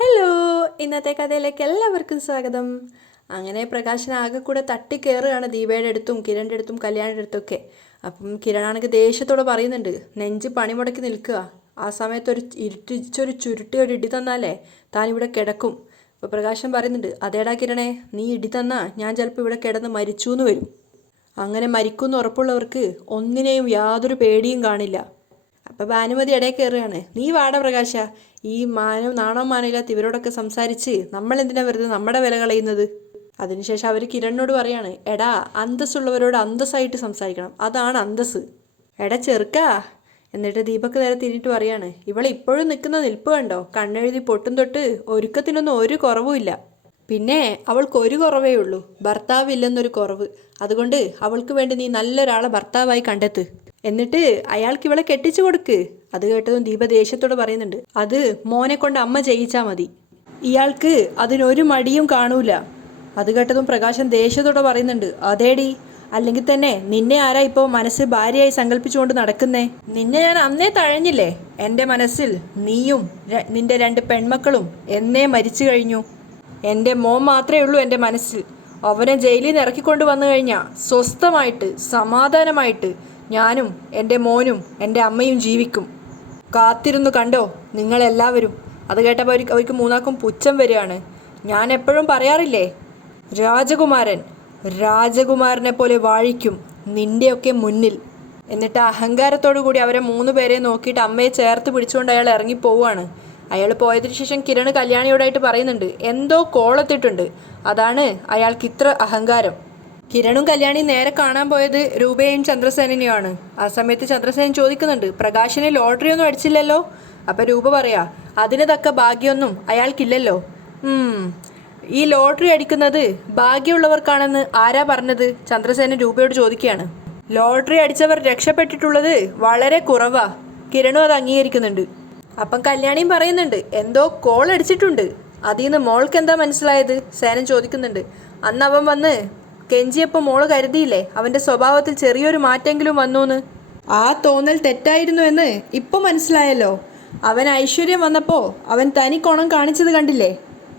Hello, ഇന്നത്തെ കഥയിലേക്ക് എല്ലാവർക്കും സ്വാഗതം. അങ്ങനെ പ്രകാശൻ ആകെ കൂടെ തട്ടിക്കയറുകയാണ് ദീപയുടെ അടുത്തും കിരണിൻ്റെ അടുത്തും കല്യാണിൻ്റെ അടുത്തൊക്കെ. അപ്പം കിരണാണെങ്കിൽ ദേഷ്യത്തോടെ പറയുന്നുണ്ട്, നെഞ്ച് പണിമുടക്കി നിൽക്കുക. ആ സമയത്ത് ഇരുട്ടിച്ചൊരു ചുരുട്ടി ഒരു ഇടി തന്നാലേ താനിവിടെ കിടക്കും. അപ്പോൾ പ്രകാശൻ പറയുന്നുണ്ട്, അതേടാ കിരണേ, നീ ഇടി തന്നാൽ ഞാൻ ചിലപ്പോൾ ഇവിടെ കിടന്ന് മരിച്ചു എന്ന് വരും. അങ്ങനെ മരിക്കുമെന്ന് ഉറപ്പുള്ളവർക്ക് ഒന്നിനെയും യാതൊരു പേടിയും കാണില്ല. അപ്പം ഭാനുമതി ഇടയിൽ കയറുകയാണ്, നീ വാട പ്രകാശ, ഈ നാണോ മാനമില്ലാത്ത ഇവരോടൊക്കെ സംസാരിച്ച് നമ്മളെന്തിനാ വെറുതെ നമ്മുടെ വില കളയുന്നത്. അതിനുശേഷം അവർ കിരണിനോട് പറയാണ്, എടാ, അന്തസ്സുള്ളവരോട് അന്തസ്സായിട്ട് സംസാരിക്കണം, അതാണ് അന്തസ്. എടാ ചെറുക്കാ. എന്നിട്ട് ദീപക്ക് നേരെ തിരിഞ്ഞിട്ട് പറയാണ്, ഇവളെ ഇപ്പോഴും നിൽക്കുന്ന നിൽപ്പ് കണ്ടോ, കണ്ണെഴുതി പൊട്ടും തൊട്ട് ഒരുക്കത്തിനൊന്നും ഒരു കുറവുമില്ല. പിന്നെ അവൾക്കൊരു കുറവേ ഉള്ളൂ, ഭർത്താവില്ലെന്നൊരു കുറവ്. അതുകൊണ്ട് അവൾക്ക് വേണ്ടി നീ നല്ലൊരാളെ ഭർത്താവായി കണ്ടെത്ത്, എന്നിട്ട് അയാൾക്ക് ഇവളെ കെട്ടിച്ചു കൊടുക്ക്. അത് കേട്ടതും ദീപ ദേഷ്യത്തോട് പറയുന്നുണ്ട്, അത് മോനെ കൊണ്ട് അമ്മ ചെയ്യിച്ചാൽ മതി, ഇയാൾക്ക് അതിനൊരു മടിയും കാണൂല. അത് കേട്ടതും പ്രകാശൻ ദേഷ്യത്തോടെ പറയുന്നുണ്ട്, അതേടി, അല്ലെങ്കിൽ തന്നെ നിന്നെ ആരാ ഇപ്പോൾ മനസ്സ് ഭാര്യയായി സങ്കല്പിച്ചുകൊണ്ട് നടക്കുന്നേ? നിന്നെ ഞാൻ അന്നേ തഴഞ്ഞില്ലേ. എൻ്റെ മനസ്സിൽ നീയും നിന്റെ 2 പെൺമക്കളും എന്നേ മരിച്ചു കഴിഞ്ഞു. എൻ്റെ മോൻ മാത്രമേ ഉള്ളൂ എൻ്റെ മനസ്സിൽ. അവനെ ജയിലിൽ നിന്ന് ഇറക്കിക്കൊണ്ട് വന്നു കഴിഞ്ഞാൽ സ്വസ്ഥമായിട്ട് സമാധാനമായിട്ട് ഞാനും എൻ്റെ മോനും എൻ്റെ അമ്മയും ജീവിക്കും. കാത്തിരുന്നു കണ്ടോ നിങ്ങളെല്ലാവരും. അത് കേട്ടപ്പോൾ അവർക്ക് മൂന്നാക്കും പുച്ഛം വരികയാണ്. ഞാൻ എപ്പോഴും പറയാറില്ലേ, രാജകുമാരനെ പോലെ വാഴിക്കും നിൻ്റെയൊക്കെ മുന്നിൽ. എന്നിട്ട് അഹങ്കാരത്തോടു കൂടി അവരെ 3 പേരെ നോക്കിയിട്ട് അമ്മയെ ചേർത്ത് പിടിച്ചുകൊണ്ട് അയാൾ ഇറങ്ങിപ്പോവുകയാണ്. അയാൾ പോയതിനു ശേഷം കിരണ് കല്യാണിയോടായിട്ട് പറയുന്നുണ്ട്, എന്തോ കോളത്തിട്ടുണ്ട്, അതാണ് അയാൾക്ക് ഇത്ര അഹങ്കാരം. കിരണും കല്യാണിയും നേരെ കാണാൻ പോയത് രൂപയും ചന്ദ്രസേനനെയുമാണ്. ആ സമയത്ത് ചന്ദ്രസേനൻ ചോദിക്കുന്നുണ്ട്, പ്രകാശിന് ലോട്ടറി ഒന്നും അടിച്ചില്ലല്ലോ? അപ്പം രൂപ പറയാ, അതിന് തക്ക ഭാഗ്യമൊന്നും അയാൾക്കില്ലല്ലോ. ഈ ലോട്ടറി അടിക്കുന്നത് ഭാഗ്യമുള്ളവർക്കാണെന്ന് ആരാ പറഞ്ഞത്? ചന്ദ്രസേനൻ രൂപയോട് ചോദിക്കുകയാണ്. ലോട്ടറി അടിച്ചവർ രക്ഷപ്പെട്ടിട്ടുള്ളത് വളരെ കുറവാ. കിരണും അത് അംഗീകരിക്കുന്നുണ്ട്. അപ്പം കല്യാണിയും പറയുന്നുണ്ട്, എന്തോ കോൾ അടിച്ചിട്ടുണ്ട്. അതിൽ നിന്ന് മോൾക്ക് എന്താ മനസ്സിലായത്? സേനൻ ചോദിക്കുന്നുണ്ട്. അന്ന് അവൻ വന്ന് കെഞ്ചിയപ്പോൾ മോള് കരുതിയില്ലേ അവൻ്റെ സ്വഭാവത്തിൽ ചെറിയൊരു മാറ്റെങ്കിലും വന്നൂന്ന്? ആ തോന്നൽ തെറ്റായിരുന്നു എന്ന് ഇപ്പോൾ മനസ്സിലായല്ലോ. അവൻ ഐശ്വര്യം വന്നപ്പോൾ അവൻ തനി കോണം കാണിച്ചത് കണ്ടില്ലേ?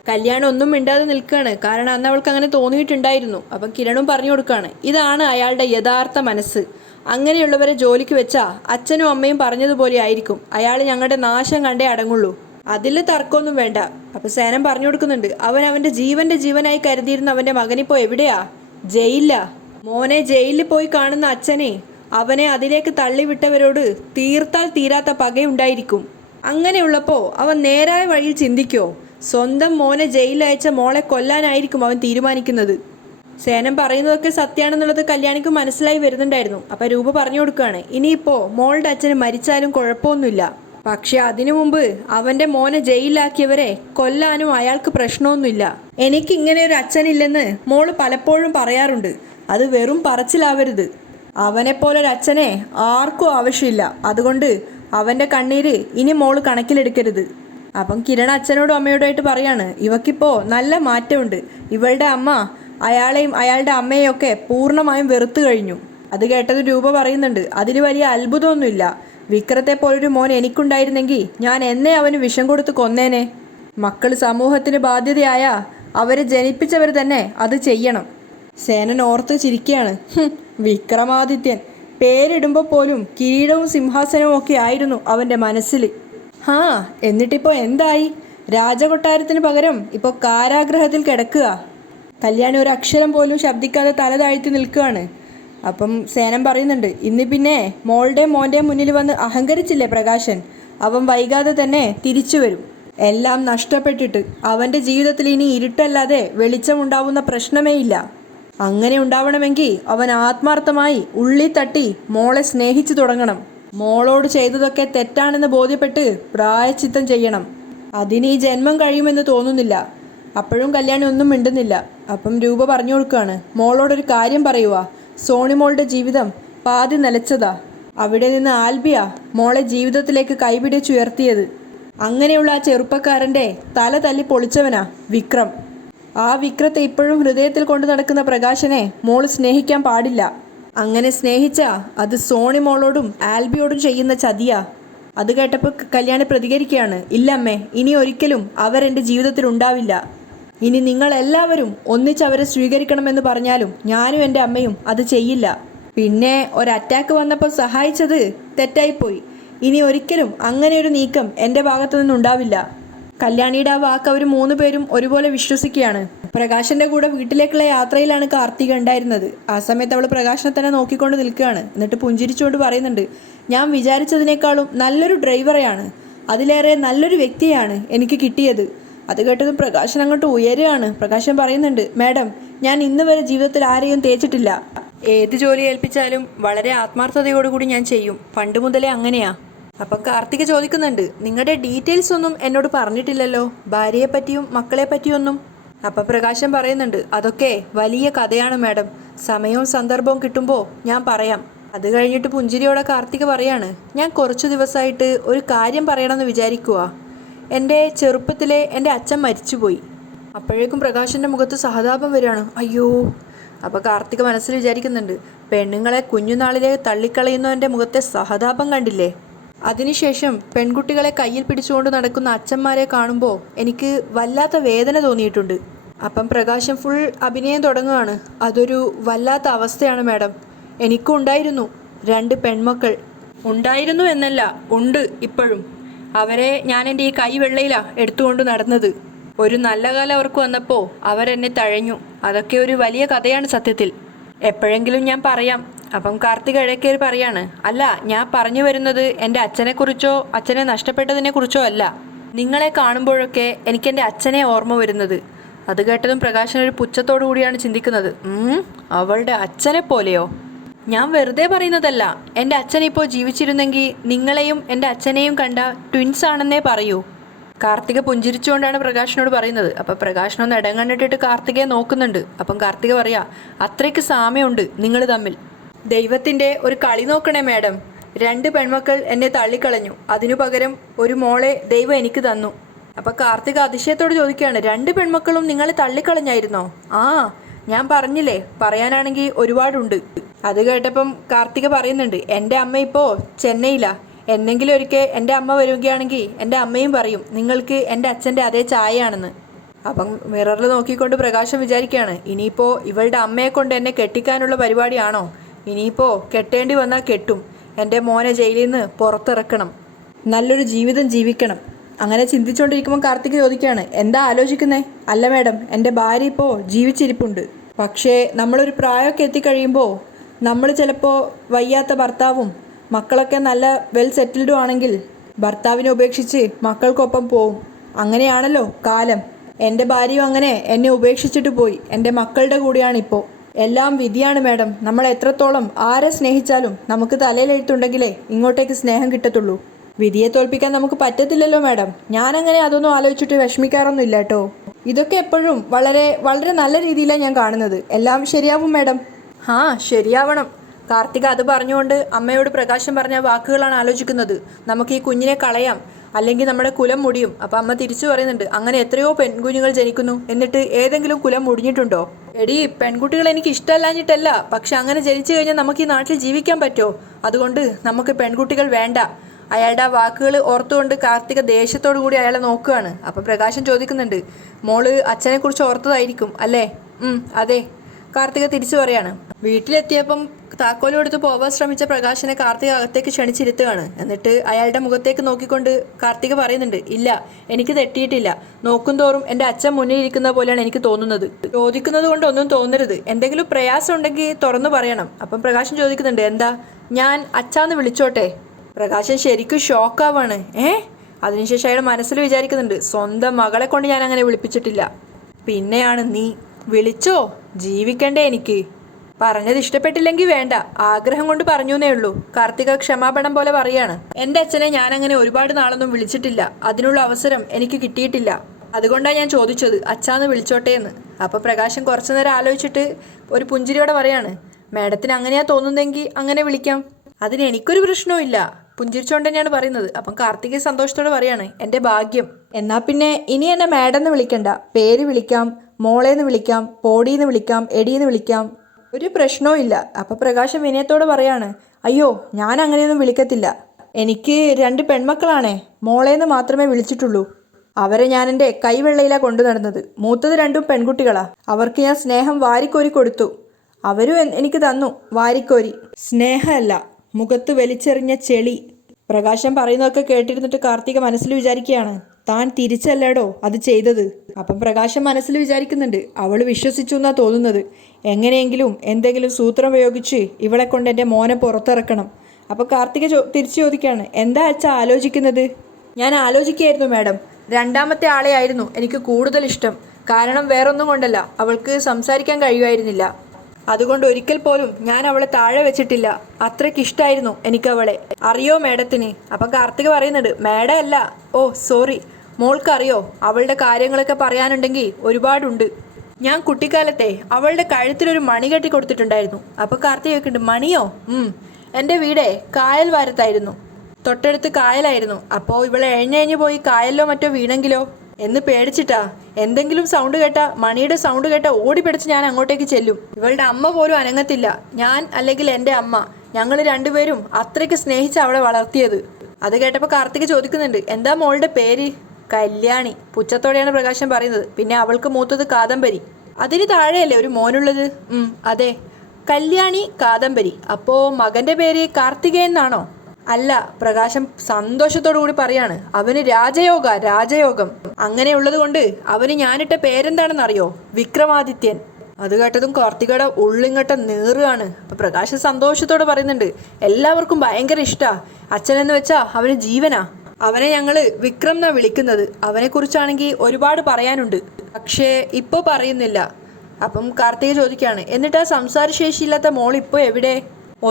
കല്യാണം ഒന്നും മിണ്ടാതെ നിൽക്കുകയാണ്, കാരണം അന്ന് അവൾക്ക് അങ്ങനെ തോന്നിയിട്ടുണ്ടായിരുന്നു. അപ്പം കിരണും പറഞ്ഞു കൊടുക്കുകയാണ്, ഇതാണ് അയാളുടെ യഥാർത്ഥ മനസ്സ്. അങ്ങനെയുള്ളവരെ ജോലിക്ക് വെച്ചാൽ അച്ഛനും അമ്മയും പറഞ്ഞതുപോലെ ആയിരിക്കും. അയാൾ ഞങ്ങളുടെ നാശം കണ്ടേ അടങ്ങുള്ളൂ, അതിൽ തർക്കമൊന്നും വേണ്ട. അപ്പം സേനൻ പറഞ്ഞു കൊടുക്കുന്നുണ്ട്, അവൻ അവൻ്റെ ജീവനായി കരുതിയിരുന്ന അവൻ്റെ മകനിപ്പോൾ എവിടെയാ? ജയിലില്ല. മോനെ ജയിലിൽ പോയി കാണുന്ന അച്ഛനെ അവനെ അതിലേക്ക് തള്ളിവിട്ടവരോട് തീർത്താൽ തീരാത്ത പകയുണ്ടായിരിക്കും. അങ്ങനെയുള്ളപ്പോൾ അവൻ നേരായ വഴിയിൽ ചിന്തിക്കോ? സ്വന്തം മോനെ ജയിലിൽ അയച്ച മോളെ കൊല്ലാനായിരിക്കും അവൻ തീരുമാനിക്കുന്നത്. സേനൻ പറയുന്നതൊക്കെ സത്യമാണെന്നുള്ളത് കല്യാണിക്ക് മനസ്സിലായി വരുന്നുണ്ടായിരുന്നു. അപ്പം രൂപ പറഞ്ഞു കൊടുക്കുകയാണ്, ഇനിയിപ്പോൾ മോളുടെ അച്ഛന് മരിച്ചാലും കുഴപ്പമൊന്നുമില്ല, പക്ഷെ അതിനു മുമ്പ് അവൻ്റെ മോനെ ജയിലിലാക്കിയവരെ കൊല്ലാനും അയാൾക്ക് പ്രശ്നമൊന്നുമില്ല. എനിക്കിങ്ങനെ ഒരു അച്ഛനില്ലെന്ന് മോള് പലപ്പോഴും പറയാറുണ്ട്. അത് വെറും പറച്ചിലാവരുത്. അവനെപ്പോലൊരു അച്ഛനെ ആർക്കും ആവശ്യമില്ല. അതുകൊണ്ട് അവൻ്റെ കണ്ണീര് ഇനി മോള് കണക്കിലെടുക്കരുത്. അപ്പം കിരൺ അച്ഛനോടും അമ്മയോടായിട്ട് പറയാണ്, ഇവക്കിപ്പോൾ നല്ല മാറ്റമുണ്ട്. ഇവളുടെ അമ്മ അയാളെയും അയാളുടെ അമ്മയെയും ഒക്കെ പൂർണ്ണമായും വെറുത്തു കഴിഞ്ഞു. അത് കേട്ടത് രൂപ പറയുന്നുണ്ട്, അതിൽ വലിയ അത്ഭുതമൊന്നുമില്ല. വിക്രത്തെ പോലൊരു മോൻ എനിക്കുണ്ടായിരുന്നെങ്കിൽ ഞാൻ എന്നെ അവന് വിഷം കൊടുത്ത് കൊന്നേനെ. മക്കൾ സമൂഹത്തിന് ബാധ്യതയായ അവരെ ജനിപ്പിച്ചവർ തന്നെ അത് ചെയ്യണം. സേനൻ ഓർത്ത് ചിരിക്കുകയാണ്. വിക്രമാദിത്യൻ പേരിടുമ്പോൾ പോലും കിരീടവും സിംഹാസനവും ഒക്കെ ആയിരുന്നു അവൻ്റെ മനസ്സിൽ. എന്നിട്ടിപ്പോൾ എന്തായി? രാജകൊട്ടാരത്തിന് പകരം ഇപ്പോൾ കാരാഗ്രഹത്തിൽ കിടക്കുക. കല്യാണി ഒരു അക്ഷരം പോലും ശബ്ദിക്കാതെ തല താഴ്ത്തി നിൽക്കുകയാണ്. അപ്പം സേനൻ പറയുന്നുണ്ട്, ഇന്ന് പിന്നെ മോളുടെയും മോൻ്റെയും മുന്നിൽ വന്ന് അഹങ്കരിച്ചില്ലേ പ്രകാശൻ, അവൻ വൈകാതെ തന്നെ തിരിച്ചു വരും. എല്ലാം നഷ്ടപ്പെട്ടിട്ട് അവൻ്റെ ജീവിതത്തിൽ ഇനി ഇരുട്ടല്ലാതെ വെളിച്ചമുണ്ടാവുന്ന പ്രശ്നമേ ഇല്ല. അങ്ങനെ ഉണ്ടാവണമെങ്കിൽ അവൻ ആത്മാർത്ഥമായി ഉള്ളിൽ തട്ടി മോളെ സ്നേഹിച്ചു തുടങ്ങണം. മോളോട് ചെയ്തതൊക്കെ തെറ്റാണെന്ന് ബോധ്യപ്പെട്ട് പ്രായശ്ചിത്തം ചെയ്യണം. അതിന് ഈ ജന്മം കഴിയുമെന്ന് തോന്നുന്നില്ല. അപ്പോഴും കല്യാണി ഒന്നും മിണ്ടുന്നില്ല. അപ്പം രൂപ പറഞ്ഞു കൊടുക്കുകയാണ്, മോളോടൊരു കാര്യം പറയുക, സോണിമോളുടെ ജീവിതം പാതി നിലച്ചതാ. അവിടെ നിന്ന് ആൽബിയ മോളെ ജീവിതത്തിലേക്ക് കൈപിടിച്ചുയർത്തിയത്. അങ്ങനെയുള്ള ആ ചെറുപ്പക്കാരൻ്റെ തല തല്ലി പൊളിച്ചവനാ വിക്രം. ആ വിക്രത്തെ ഇപ്പോഴും ഹൃദയത്തിൽ കൊണ്ടു നടക്കുന്ന പ്രകാശനെ മോള് സ്നേഹിക്കാൻ പാടില്ല. അങ്ങനെ സ്നേഹിച്ചാ അത് സോണിമോളോടും ആൽബിയോടും ചെയ്യുന്ന ചതിയാ. അത് കേട്ടപ്പോൾ കല്യാണി പ്രതികരിക്കുകയാണ്, ഇല്ല അമ്മേ, ഇനി ഒരിക്കലും അവരെൻ്റെ ജീവിതത്തിൽ ഉണ്ടാവില്ല. ഇനി നിങ്ങളെല്ലാവരും ഒന്നിച്ച് അവരെ സ്വീകരിക്കണമെന്ന് പറഞ്ഞാലും ഞാനും എൻ്റെ അമ്മയും അത് ചെയ്യില്ല. പിന്നെ ഒരു അറ്റാക്ക് വന്നപ്പോൾ സഹായിച്ചത് തെറ്റായിപ്പോയി. ഇനി ഒരിക്കലും അങ്ങനെ ഒരു നീക്കം എൻ്റെ ഭാഗത്തു നിന്നുണ്ടാവില്ല. കല്യാണിയുടെ ആ വാക്ക് അവർ 3 പേരും ഒരുപോലെ വിശ്വസിക്കുകയാണ്. പ്രകാശൻ്റെ കൂടെ വീട്ടിലേക്കുള്ള യാത്രയിലാണ് കാർത്തിക ഉണ്ടായിരുന്നത്. ആ സമയത്ത് അവൾ പ്രകാശനെ തന്നെ നോക്കിക്കൊണ്ട് നിൽക്കുകയാണ്. എന്നിട്ട് പുഞ്ചിരിച്ചുകൊണ്ട് പറയുന്നുണ്ട്, ഞാൻ വിചാരിച്ചതിനേക്കാളും നല്ലൊരു ഡ്രൈവറെയാണ്, അതിലേറെ നല്ലൊരു വ്യക്തിയാണ് എനിക്ക് കിട്ടിയത്. അത് കേട്ടതും പ്രകാശൻ അങ്ങോട്ട് ഉയരുകയാണ്. പ്രകാശൻ പറയുന്നുണ്ട്, മാഡം, ഞാൻ ഇന്ന് വരെ ജീവിതത്തിൽ ആരെയും തേച്ചിട്ടില്ല. ഏത് ജോലി ഏൽപ്പിച്ചാലും വളരെ ആത്മാർത്ഥതയോടുകൂടി ഞാൻ ചെയ്യും. പണ്ട് മുതലേ അങ്ങനെയാ. അപ്പം കാർത്തിക ചോദിക്കുന്നുണ്ട്, നിങ്ങളുടെ ഡീറ്റെയിൽസ് ഒന്നും എന്നോട് പറഞ്ഞിട്ടില്ലല്ലോ, ഭാര്യയെ പറ്റിയും മക്കളെ പറ്റിയൊന്നും. അപ്പം പ്രകാശൻ പറയുന്നുണ്ട്, അതൊക്കെ വലിയ കഥയാണ് മാഡം, സമയവും സന്ദർഭവും കിട്ടുമ്പോൾ ഞാൻ പറയാം. അത് കഴിഞ്ഞിട്ട് പുഞ്ചിരിയോടെ കാർത്തിക പറയാണ്, ഞാൻ കുറച്ചു ദിവസമായിട്ട് ഒരു കാര്യം പറയണമെന്ന് വിചാരിക്കുക. എൻ്റെ ചെറുപ്പത്തിലെ എൻ്റെ അച്ഛൻ മരിച്ചുപോയി. അപ്പോഴേക്കും പ്രകാശൻ്റെ മുഖത്ത് സഹതാപം വരികയാണ്. അയ്യോ. അപ്പോൾ കാർത്തിക മനസ്സിൽ വിചാരിക്കുന്നുണ്ട്, പെണ്ണുങ്ങളെ കുഞ്ഞുനാളിലെ തള്ളിക്കളയുന്നവൻ്റെ മുഖത്തെ സഹതാപം കണ്ടില്ലേ. അതിനുശേഷം പെൺകുട്ടികളെ കയ്യിൽ പിടിച്ചുകൊണ്ട് നടക്കുന്ന അച്ഛന്മാരെ കാണുമ്പോൾ എനിക്ക് വല്ലാത്ത വേദന തോന്നിയിട്ടുണ്ട്. അപ്പം പ്രകാശം ഫുൾ അഭിനയം തുടങ്ങുകയാണ്. അതൊരു വല്ലാത്ത അവസ്ഥയാണ് മാഡം. എനിക്കും ഉണ്ടായിരുന്നു 2 പെൺമക്കൾ. ഉണ്ടായിരുന്നു എന്നല്ല, ഉണ്ട് ഇപ്പോഴും. അവരെ ഞാൻ എൻ്റെ ഈ കൈ വെള്ളയിലാണ് എടുത്തുകൊണ്ട് നടന്നത്. ഒരു നല്ല കാലം അവർക്ക് വന്നപ്പോൾ അവരെന്നെ തഴഞ്ഞു. അതൊക്കെ ഒരു വലിയ കഥയാണ് സത്യത്തിൽ. എപ്പോഴെങ്കിലും ഞാൻ പറയാം. അപ്പം കാർത്തിക ഇഴക്കേറി പറയാണ്, അല്ല, ഞാൻ പറഞ്ഞു വരുന്നത് എൻ്റെ അച്ഛനെക്കുറിച്ചോ അച്ഛനെ നഷ്ടപ്പെട്ടതിനെക്കുറിച്ചോ അല്ല. നിങ്ങളെ കാണുമ്പോഴൊക്കെ എനിക്കെൻ്റെ അച്ഛനെ ഓർമ്മ വരുന്നത്. അത് കേട്ടതും പ്രകാശൻ ഒരു പുച്ഛത്തോടു കൂടിയാണ് ചിന്തിക്കുന്നത്. അവളുടെ അച്ഛനെ പോലെയോ? ഞാൻ വെറുതെ പറയുന്നതല്ല. എൻ്റെ അച്ഛനിപ്പോൾ ജീവിച്ചിരുന്നെങ്കിൽ നിങ്ങളെയും എൻ്റെ അച്ഛനെയും കണ്ട ട്വിൻസ് ആണെന്നേ പറയൂ. കാർത്തിക പുഞ്ചിരിച്ചുകൊണ്ടാണ് പ്രകാശനോട് പറയുന്നത്. അപ്പം പ്രകാശനൊന്ന് ഇടം കണ്ടിട്ടിട്ട് കാർത്തികയെ നോക്കുന്നുണ്ട്. അപ്പം കാർത്തിക പറയാ, അത്രയ്ക്ക് സാമ്യമുണ്ട് നിങ്ങൾ തമ്മിൽ. ദൈവത്തിൻ്റെ ഒരു കളി നോക്കണേ മാഡം. 2 പെൺമക്കൾ എന്നെ തള്ളിക്കളഞ്ഞു, അതിനു പകരം ഒരു മോളെ ദൈവം എനിക്ക് തന്നു. അപ്പം കാർത്തിക അതിശയത്തോട് ചോദിക്കുകയാണ്, 2 പെൺമക്കളും നിങ്ങളെ തള്ളിക്കളഞ്ഞായിരുന്നോ? ആ, ഞാൻ പറഞ്ഞില്ലേ, പറയാനാണെങ്കിൽ ഒരുപാടുണ്ട്. അത് കേട്ടപ്പം കാർത്തിക പറയുന്നുണ്ട്, എൻ്റെ അമ്മ ഇപ്പോൾ ചെന്നൈയിലാണ്. എന്നെങ്കിലും ഒരിക്കൽ എൻ്റെ അമ്മ വരികയാണെങ്കിൽ എൻ്റെ അമ്മയും പറയും നിങ്ങൾക്ക് എൻ്റെ അച്ഛൻ്റെ അതേ ചായയാണെന്ന്. അപ്പം മിററിൽ നോക്കിക്കൊണ്ട് പ്രകാശം വിചാരിക്കുകയാണ്, ഇനിയിപ്പോൾ ഇവളുടെ അമ്മയെ കൊണ്ട് എന്നെ കെട്ടിക്കാനുള്ള പരിപാടിയാണോ? ഇനിയിപ്പോൾ കെട്ടേണ്ടി വന്നാൽ കെട്ടും. എൻ്റെ മോനെ ജയിലിൽ നിന്ന് പുറത്തിറക്കണം, നല്ലൊരു ജീവിതം ജീവിക്കണം. അങ്ങനെ ചിന്തിച്ചുകൊണ്ടിരിക്കുമ്പോൾ കാർത്തിക് ചോദിക്കുകയാണ്, എന്താ ആലോചിക്കുന്നേ? അല്ല മാഡം, എൻ്റെ ഭാര്യ ഇപ്പോൾ ജീവിച്ചിരിപ്പുണ്ട്. പക്ഷേ നമ്മളൊരു പ്രായമൊക്കെ എത്തിക്കഴിയുമ്പോൾ നമ്മൾ ചിലപ്പോൾ വയ്യാത്ത ഭർത്താവും മക്കളൊക്കെ നല്ല വെൽ സെറ്റിൽഡും ആണെങ്കിൽ ഭർത്താവിനെ ഉപേക്ഷിച്ച് മക്കൾക്കൊപ്പം പോവും. അങ്ങനെയാണല്ലോ കാലം. എൻ്റെ ഭാര്യയും അങ്ങനെ എന്നെ ഉപേക്ഷിച്ചിട്ട് പോയി. എൻ്റെ മക്കളുടെ കൂടെയാണിപ്പോൾ. എല്ലാം വിധിയാണ് മാഡം. നമ്മൾ എത്രത്തോളം ആരെ സ്നേഹിച്ചാലും നമുക്ക് തലയിലെഴുത്തുണ്ടെങ്കിലേ ഇങ്ങോട്ടേക്ക് സ്നേഹം കിട്ടത്തുള്ളൂ. വിധിയെ തോൽപ്പിക്കാൻ നമുക്ക് പറ്റത്തില്ലല്ലോ മാഡം. ഞാനങ്ങനെ അതൊന്നും ആലോചിച്ചിട്ട് വിഷമിക്കാറൊന്നും ഇല്ല കേട്ടോ. ഇതൊക്കെ എപ്പോഴും വളരെ വളരെ നല്ല രീതിയിലാണ് ഞാൻ കാണുന്നത്. എല്ലാം ശരിയാവും മാഡം. ആ, ശരിയാവണം. കാർത്തിക അത് പറഞ്ഞുകൊണ്ട് അമ്മയോട് പ്രകാശം പറഞ്ഞ വാക്കുകളാണ് ആലോചിക്കുന്നത്. നമുക്ക് ഈ കുഞ്ഞിനെ കളയാം, അല്ലെങ്കിൽ നമ്മുടെ കുലം മുടിയും. അപ്പം അമ്മ തിരിച്ചു പറയുന്നുണ്ട്, അങ്ങനെ എത്രയോ പെൺകുഞ്ഞുങ്ങൾ ജനിക്കുന്നു, എന്നിട്ട് ഏതെങ്കിലും കുലം മുടിഞ്ഞിട്ടുണ്ടോ? എടി, പെൺകുട്ടികൾ എനിക്ക് ഇഷ്ടമല്ലാഞ്ഞിട്ടല്ല, പക്ഷെ അങ്ങനെ ജനിച്ചു കഴിഞ്ഞാൽ നമുക്ക് ഈ നാട്ടിൽ ജീവിക്കാൻ പറ്റുമോ? അതുകൊണ്ട് നമുക്ക് പെൺകുട്ടികൾ വേണ്ട. അയാളുടെ ആ വാക്കുകൾ ഓർത്തുകൊണ്ട് കാർത്തിക ദേഷ്യത്തോടു കൂടി അയാളെ നോക്കുകയാണ്. അപ്പം പ്രകാശൻ ചോദിക്കുന്നുണ്ട്, മോള് അച്ഛനെക്കുറിച്ച് ഓർത്തതായിരിക്കും അല്ലേ? അതെ, കാർത്തിക തിരിച്ചു പറയാണ്. വീട്ടിലെത്തിയപ്പം താക്കോലും എടുത്ത് പോവാൻ ശ്രമിച്ച പ്രകാശനെ കാർത്തിക അകത്തേക്ക് ക്ഷണിച്ചിരുത്തുകയാണ്. എന്നിട്ട് അയാളുടെ മുഖത്തേക്ക് നോക്കിക്കൊണ്ട് കാർത്തിക പറയുന്നുണ്ട്, ഇല്ല, എനിക്ക് തെറ്റിയിട്ടില്ല. നോക്കും തോറും എൻ്റെ അച്ഛൻ മുന്നിലിരിക്കുന്ന പോലെയാണ് എനിക്ക് തോന്നുന്നത്. ചോദിക്കുന്നത് കൊണ്ട് ഒന്നും തോന്നരുത്. എന്തെങ്കിലും പ്രയാസം ഉണ്ടെങ്കിൽ തുറന്നു പറയണം. അപ്പം പ്രകാശൻ ചോദിക്കുന്നുണ്ട്, എന്താ, ഞാൻ അച്ഛാന്ന് വിളിച്ചോട്ടെ? പ്രകാശൻ ശരിക്കും ഷോക്കാവാണ്. അതിനുശേഷം അയാൾ മനസ്സിൽ വിചാരിക്കുന്നുണ്ട്, സ്വന്തം മകളെ കൊണ്ട് ഞാൻ അങ്ങനെ വിളിപ്പിച്ചിട്ടില്ല. പിന്നെയാണ് നീ. വിളിച്ചോ, ജീവിക്കണ്ടേ എനിക്ക്. പറഞ്ഞത് ഇഷ്ടപ്പെട്ടില്ലെങ്കിൽ വേണ്ട, ആഗ്രഹം കൊണ്ട് പറഞ്ഞു എന്നേ ഉള്ളൂ. കാർത്തിക ക്ഷമാപണം പോലെ പറയാണ്, എൻ്റെ അച്ഛനെ ഞാൻ അങ്ങനെ ഒരുപാട് നാളൊന്നും വിളിച്ചിട്ടില്ല. അതിനുള്ള അവസരം എനിക്ക് കിട്ടിയിട്ടില്ല. അതുകൊണ്ടാണ് ഞാൻ ചോദിച്ചത്, അച്ഛാന്ന് വിളിച്ചോട്ടെ എന്ന്. അപ്പോൾ പ്രകാശൻ കുറച്ചു നേരം ആലോചിച്ചിട്ട് ഒരു പുഞ്ചിരിയോടെ പറയാണ്, മാഡത്തിന് അങ്ങനെയാ തോന്നുന്നതെങ്കിൽ അങ്ങനെ വിളിക്കാം, അതിന് എനിക്കൊരു പ്രശ്നവും ഇല്ല. പുഞ്ചിരിച്ചോണ്ട് തന്നെയാണ് പറയുന്നത്. അപ്പം കാർത്തിക സന്തോഷത്തോടെ പറയാണ്, എൻ്റെ ഭാഗ്യം. എന്നാൽ പിന്നെ ഇനി എന്നെ മാഡെന്ന് വിളിക്കണ്ട, പേര് വിളിക്കാം, മോളേന്ന് വിളിക്കാം, പോടീന്ന് വിളിക്കാം, എടീന്ന് വിളിക്കാം, ഒരു പ്രശ്നവും ഇല്ല. അപ്പം പ്രകാശൻ വിനയത്തോട് പറയാണ്, അയ്യോ, ഞാൻ അങ്ങനെയൊന്നും വിളിക്കത്തില്ല. എനിക്ക് 2 പെൺമക്കളാണേ, മോളേന്ന് മാത്രമേ വിളിച്ചിട്ടുള്ളൂ. അവരെ ഞാൻ എൻ്റെ കൈവെള്ളയിലാണ് കൊണ്ടു നടന്നത്. മൂത്തത് 2 പെൺകുട്ടികളാ. അവർക്ക് ഞാൻ സ്നേഹം വാരിക്കോരി കൊടുത്തു. അവരും എനിക്ക് തന്നു വാരിക്കോരി. സ്നേഹമല്ല, മുഖത്ത് വലിച്ചെറിഞ്ഞ ചെളി. പ്രകാശം പറയുന്നതൊക്കെ കേട്ടിരുന്നിട്ട് കാർത്തിക മനസ്സിൽ വിചാരിക്കുകയാണ്, താൻ തിരിച്ചല്ലേടോ അത് ചെയ്തത്. അപ്പം പ്രകാശം മനസ്സിൽ വിചാരിക്കുന്നുണ്ട്, അവൾ വിശ്വസിച്ചു എന്നാ തോന്നുന്നത്. എങ്ങനെയെങ്കിലും എന്തെങ്കിലും സൂത്രം ഉപയോഗിച്ച് ഇവളെ കൊണ്ട് എൻ്റെ മോനെ പുറത്തിറക്കണം. അപ്പോൾ കാർത്തിക തിരിച്ചു ചോദിക്കുകയാണ്, എന്താ അച്ഛാ ആലോചിക്കുന്നത്? ഞാൻ ആലോചിക്കുകയായിരുന്നു മാഡം, 2ാമത്തെ ആളെയായിരുന്നു എനിക്ക് കൂടുതൽ ഇഷ്ടം. കാരണം വേറൊന്നും കൊണ്ടല്ല, അവൾക്ക് സംസാരിക്കാൻ കഴിയുമായിരുന്നില്ല. അതുകൊണ്ട് ഒരിക്കൽ പോലും ഞാൻ അവളെ താഴെ വെച്ചിട്ടില്ല. അത്രയ്ക്ക് ഇഷ്ടമായിരുന്നു എനിക്കവളെ. അറിയോ മാഡത്തിന്? അപ്പം കാർത്തിക പറയുന്നുണ്ട്, മാഡം അല്ല, ഓ സോറി, മോൾക്കറിയോ, അവളുടെ കാര്യങ്ങളൊക്കെ പറയാനുണ്ടെങ്കിൽ ഒരുപാടുണ്ട്. ഞാൻ കുട്ടിക്കാലത്തെ അവളുടെ കഴുത്തിലൊരു മണി കെട്ടി കൊടുത്തിട്ടുണ്ടായിരുന്നു. അപ്പോൾ കാർത്തിക കേൾക്കുന്നുണ്ട്, മണിയോ? എൻ്റെ വീടേ കായൽ വാരത്തായിരുന്നു, തൊട്ടടുത്ത് കായലായിരുന്നു. അപ്പോൾ ഇവളെ എഴഞ്ഞെഴഞ്ഞ് പോയി കായലിലോ മറ്റോ വീണെങ്കിലോ എന്ന് പേടിച്ചിട്ടാ. എന്തെങ്കിലും സൗണ്ട് കേട്ടാ, മണിയുടെ സൗണ്ട് കേട്ടാ ഓടി പിടിച്ച് ഞാൻ അങ്ങോട്ടേക്ക് ചെല്ലും. ഇവളുടെ അമ്മ പോലും അനങ്ങത്തില്ല. ഞാൻ അല്ലെങ്കിൽ എൻ്റെ അമ്മ, ഞങ്ങൾ 2 പേരും അത്രയ്ക്ക് സ്നേഹിച്ച് അവളെ വളർത്തിയത്. അത് കേട്ടപ്പോൾ കാർത്തിക ചോദിക്കുന്നുണ്ട്, എന്താ മോളുടെ പേര്? കല്യാണി. പുച്ഛത്തോടെയാണ് പ്രകാശം പറയുന്നത്. പിന്നെ അവൾക്ക് മൂത്തത് കാദംബരി. അതിന് താഴെയല്ലേ ഒരു മോനുള്ളത്? അതെ, കല്യാണി കാദംബരി. അപ്പോൾ മകൻ്റെ പേര് കാർത്തികേയൻ എന്നാണോ? അല്ല, പ്രകാശം സന്തോഷത്തോടു കൂടി പറയാണ്, അവന് രാജയോഗം. അങ്ങനെയുള്ളത് കൊണ്ട് അവന് ഞാനിട്ട പേരെന്താണെന്നറിയോ? വിക്രമാദിത്യൻ. അത് കേട്ടതും കാർത്തികയുടെ ഉള്ളിങ്ങട്ട നേറുകയാണ്. അപ്പം പ്രകാശം സന്തോഷത്തോടെ പറയുന്നുണ്ട്, എല്ലാവർക്കും ഭയങ്കര ഇഷ്ടമാണ്. അച്ഛനെന്ന് വെച്ചാൽ അവന് ജീവനാ. അവനെ ഞങ്ങൾ വിക്രം എന്നാണ് വിളിക്കുന്നത്. അവനെക്കുറിച്ചാണെങ്കിൽ ഒരുപാട് പറയാനുണ്ട്, പക്ഷേ ഇപ്പോൾ പറയുന്നില്ല. അപ്പം കാർത്തിക ചോദിക്കുകയാണ്, എന്നിട്ട് ആ സംസാരശേഷിയില്ലാത്ത മോൾ ഇപ്പോൾ എവിടെ?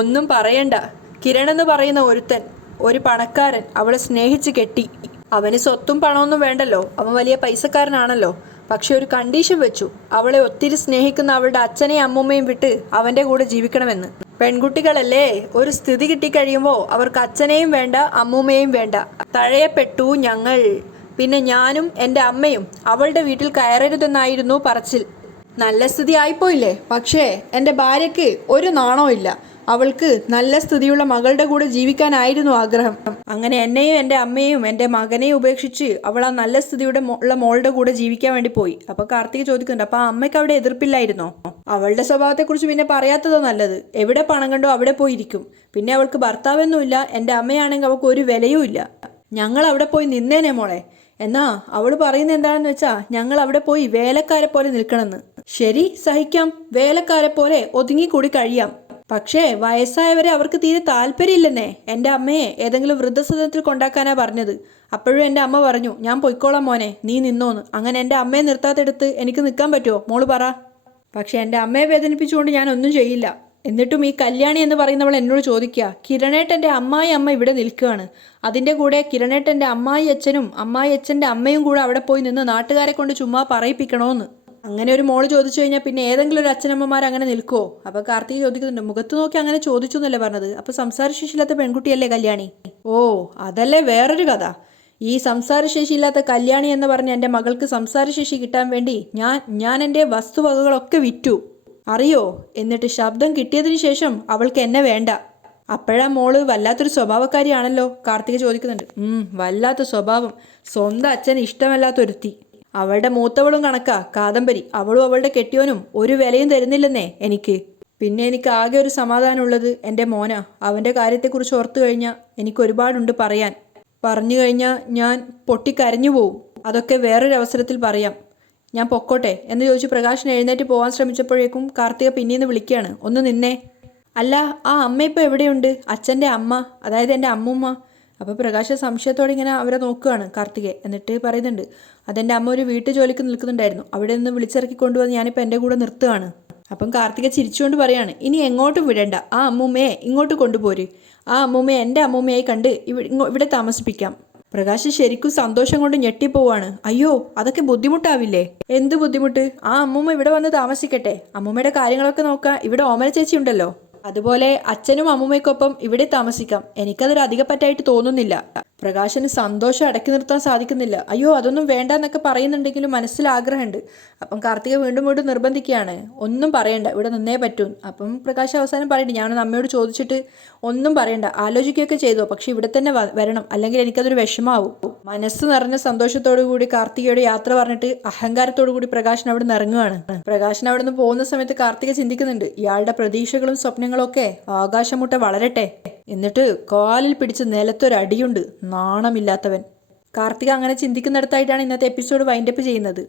ഒന്നും പറയണ്ട. കിരൺ എന്ന് പറയുന്ന ഒരുത്തൻ, ഒരു പണക്കാരൻ അവളെ സ്നേഹിച്ച് കെട്ടി. അവന് സ്വത്തും പണമൊന്നും വേണ്ടല്ലോ, അവൻ വലിയ പൈസക്കാരനാണല്ലോ. പക്ഷെ ഒരു കണ്ടീഷൻ വെച്ചു, അവളെ ഒത്തിരി സ്നേഹിക്കുന്ന അവളുടെ അച്ഛനെയും അമ്മൂമ്മയും വിട്ട് അവൻ്റെ കൂടെ ജീവിക്കണമെന്ന്. പെൺകുട്ടികളല്ലേ, ഒരു സ്ഥിതി കിട്ടിക്കഴിയുമ്പോൾ അവർക്ക് അച്ഛനെയും വേണ്ട അമ്മൂമ്മയും വേണ്ട. തഴയപ്പെട്ടു ഞങ്ങൾ. പിന്നെ ഞാനും എൻ്റെ അമ്മയും അവളുടെ വീട്ടിൽ കയറരുതെന്നായിരുന്നു പറച്ചിൽ. നല്ല സ്ഥിതി ആയിപ്പോയില്ലേ. പക്ഷേ എൻ്റെ ഭാര്യയ്ക്ക് ഒരു നാണവും ഇല്ല. അവൾക്ക് നല്ല സ്ഥിതിയുള്ള മകളുടെ കൂടെ ജീവിക്കാനായിരുന്നു ആഗ്രഹം. അങ്ങനെ എന്നെയും എൻ്റെ അമ്മയെയും എൻ്റെ മകനെയും ഉപേക്ഷിച്ച് അവൾ ആ നല്ല സ്ഥിതിയുടെ ഉള്ള മോളുടെ കൂടെ ജീവിക്കാൻ വേണ്ടി പോയി. അപ്പോൾ കാർത്തിക ചോദിക്കുന്നുണ്ട്, അപ്പോൾ ആ അമ്മയ്ക്ക് അവിടെ എതിർപ്പില്ലായിരുന്നോ? അവളുടെ സ്വഭാവത്തെക്കുറിച്ച് പിന്നെ പറയാത്തതോ നല്ലത്. എവിടെ പണം കണ്ടോ അവിടെ പോയിരിക്കും. പിന്നെ അവൾക്ക് ഭർത്താവൊന്നുമില്ല. എൻ്റെ അമ്മയാണെങ്കിൽ അവൾക്ക് ഒരു വിലയും ഇല്ല. ഞങ്ങൾ അവിടെ പോയി നിന്നേനെ മോളെ. എന്നാ അവൾ പറയുന്നത് എന്താണെന്ന് വെച്ചാൽ, ഞങ്ങൾ അവിടെ പോയി വേലക്കാരെ പോലെ നിൽക്കണമെന്ന്. ശരി, സഹിക്കാം. വേലക്കാരെ പോലെ ഒതുങ്ങിക്കൂടി കഴിയാം. പക്ഷേ വയസ്സായവരെ അവർക്ക് തീരെ താല്പര്യമില്ലെന്നേ. എൻ്റെ അമ്മയെ ഏതെങ്കിലും വൃദ്ധസദനത്തിൽ കൊണ്ടാക്കാനാ പറഞ്ഞത്. അപ്പോഴും എൻ്റെ അമ്മ പറഞ്ഞു, ഞാൻ പൊയ്ക്കോളാം മോനെ, നീ നിന്നോന്ന്. അങ്ങനെ എൻ്റെ അമ്മയെ നിർത്താത്തെടുത്ത് എനിക്ക് നിൽക്കാൻ പറ്റുമോ? മോള് പറ. പക്ഷേ എൻ്റെ അമ്മയെ വേദനിപ്പിച്ചുകൊണ്ട് ഞാൻ ഒന്നും ചെയ്യില്ല. എന്നിട്ടും ഈ കല്യാണി എന്ന് പറയുന്നവൾ എന്നോട് ചോദിക്കുക, കിരണേട്ടൻ്റെ അമ്മായി അമ്മ ഇവിടെ നിൽക്കുകയാണ്, അതിൻ്റെ കൂടെ കിരണേട്ടൻ്റെ അമ്മായി അച്ഛനും അമ്മായി അച്ഛൻ്റെ അമ്മയും കൂടെ അവിടെ പോയി നിന്ന് നാട്ടുകാരെ കൊണ്ട് ചുമ്മാ പറയിപ്പിക്കണോന്ന്. അങ്ങനെ ഒരു മോള് ചോദിച്ചു കഴിഞ്ഞാൽ പിന്നെ ഏതെങ്കിലും ഒരു അച്ഛനമ്മമാർ അങ്ങനെ നിൽക്കുമോ? അപ്പോൾ കാർത്തിക ചോദിക്കുന്നുണ്ട്, മുഖത്ത് നോക്കി അങ്ങനെ ചോദിച്ചു എന്നല്ലേ പറഞ്ഞത്? അപ്പോൾ സംസാരശേഷിയില്ലാത്ത പെൺകുട്ടിയല്ലേ കല്യാണി? ഓ, അതല്ലേ വേറൊരു കഥ. ഈ സംസാരശേഷിയില്ലാത്ത കല്യാണി എന്ന് പറഞ്ഞ എൻ്റെ മകൾക്ക് സംസാരശേഷി കിട്ടാൻ വേണ്ടി ഞാൻ എൻ്റെ വസ്തുവകകളൊക്കെ വിറ്റു, അറിയോ? എന്നിട്ട് ശബ്ദം കിട്ടിയതിന് ശേഷം അവൾക്ക് എന്നെ വേണ്ട. അപ്പോഴാ മോള് വല്ലാത്തൊരു സ്വഭാവക്കാരിയാണല്ലോ? കാർത്തിക ചോദിക്കുന്നുണ്ട്. വല്ലാത്ത സ്വഭാവം. സ്വന്തം അച്ഛന് ഇഷ്ടമല്ലാത്തൊരുത്തി. അവളുടെ മൂത്തവളും കണക്കാ കാദംബരി. അവളും അവളുടെ കെട്ടിയോനും ഒരു വിലയും തരുന്നില്ലെന്നേ എനിക്ക്. പിന്നെ എനിക്ക് ആകെ ഒരു സമാധാനമുള്ളത് എൻ്റെ മോനാ. അവൻ്റെ കാര്യത്തെക്കുറിച്ച് ഓർത്തു കഴിഞ്ഞാൽ എനിക്ക് ഒരുപാടുണ്ട് പറയാൻ. പറഞ്ഞു കഴിഞ്ഞാൽ ഞാൻ പൊട്ടിക്കരഞ്ഞു പോവും. അതൊക്കെ വേറൊരു അവസരത്തിൽ പറയാം. ഞാൻ പൊക്കോട്ടെ എന്ന് ചോദിച്ച് പ്രകാശൻ എഴുന്നേറ്റ് പോകാൻ ശ്രമിച്ചപ്പോഴേക്കും കാർത്തിക പിന്നീന്ന് വിളിക്കുകയാണ്, ഒന്ന് നിന്നേ. അല്ല, ആ അമ്മ ഇപ്പോൾ എവിടെയുണ്ട്? അച്ഛൻ്റെ അമ്മ, അതായത് എൻ്റെ അമ്മൂമ്മ. അപ്പോൾ പ്രകാശ സംശയത്തോടെ ഇങ്ങനെ അവരെ നോക്കുകയാണ് കാർത്തികയെ. എന്നിട്ട് പറയുന്നുണ്ട്, അതെൻ്റെ അമ്മ ഒരു വീട്ടു ജോലിക്ക് നിൽക്കുന്നുണ്ടായിരുന്നു, അവിടെ നിന്ന് വിളിച്ചിറക്കി കൊണ്ടുവന്ന് ഞാനിപ്പോൾ എൻ്റെ കൂടെ നിർത്തുകയാണ്. അപ്പം കാർത്തിക ചിരിച്ചുകൊണ്ട് പറയാണ്, ഇനി എങ്ങോട്ടും വിടണ്ട, ആ അമ്മൂമ്മയെ ഇങ്ങോട്ട് കൊണ്ടുപോര്. ആ അമ്മൂമ്മയെ എൻ്റെ അമ്മൂമ്മയായി കണ്ട് ഇവിടെ താമസിപ്പിക്കാം. പ്രകാശ് ശരിക്കും സന്തോഷം കൊണ്ട് ഞെട്ടിപ്പോവാണ്. അയ്യോ, അതൊക്കെ ബുദ്ധിമുട്ടാവില്ലേ? എന്ത് ബുദ്ധിമുട്ട്? ആ അമ്മൂമ്മ ഇവിടെ വന്ന് താമസിക്കട്ടെ. അമ്മൂമ്മയുടെ കാര്യങ്ങളൊക്കെ നോക്കാൻ ഇവിടെ ഓമന ചേച്ചി ഉണ്ടല്ലോ. അതുപോലെ അച്ഛനും അമ്മൂമ്മയ്ക്കൊപ്പം ഇവിടെ താമസിക്കാം. എനിക്കതൊരു അധികപ്പറ്റായിട്ട് തോന്നുന്നില്ല. പ്രകാശന് സന്തോഷം അടക്കി നിർത്താൻ സാധിക്കുന്നില്ല. അയ്യോ അതൊന്നും വേണ്ട എന്നൊക്കെ പറയുന്നുണ്ടെങ്കിലും മനസ്സിൽ ആഗ്രഹമുണ്ട്. അപ്പം കാർത്തിക വീണ്ടും വീണ്ടും നിർബന്ധിക്കുകയാണ്, ഒന്നും പറയണ്ട, ഇവിടെ നിന്നേ പറ്റൂ. അപ്പം പ്രകാശ് അവസാനം പറയണ്ട, ഞാനൊന്ന് അമ്മയോട് ചോദിച്ചിട്ട് ഒന്നും പറയണ്ട, ആലോചിക്കുകയൊക്കെ ചെയ്തോ, പക്ഷെ ഇവിടെ തന്നെ വരണം, അല്ലെങ്കിൽ എനിക്കതൊരു വിഷമാവും. മനസ്സ് നിറഞ്ഞ സന്തോഷത്തോടു കൂടി കാർത്തികയോട് യാത്ര പറഞ്ഞിട്ട് അഹങ്കാരത്തോടു കൂടി പ്രകാശൻ അവിടെ നിന്ന് ഇറങ്ങുകയാണ്. പ്രകാശൻ അവിടെ നിന്ന് പോകുന്ന സമയത്ത് കാർത്തിക ചിന്തിക്കുന്നുണ്ട്, ഇയാളുടെ പ്രതീക്ഷകളും സ്വപ്നങ്ങളും ഒക്കെ ആകാശമുട്ട വളരട്ടെ. എന്നിട്ട് കാലിൽ പിടിച്ച് നിലത്തൊരടിയുണ്ട്, നാണമില്ലാത്തവൻ. കാർത്തിക അങ്ങനെ ചിന്തിക്കുന്നിടത്തായിട്ടാണ് ഇന്നത്തെ എപ്പിസോഡ് വൈൻഡപ്പ് ചെയ്യുന്നത്.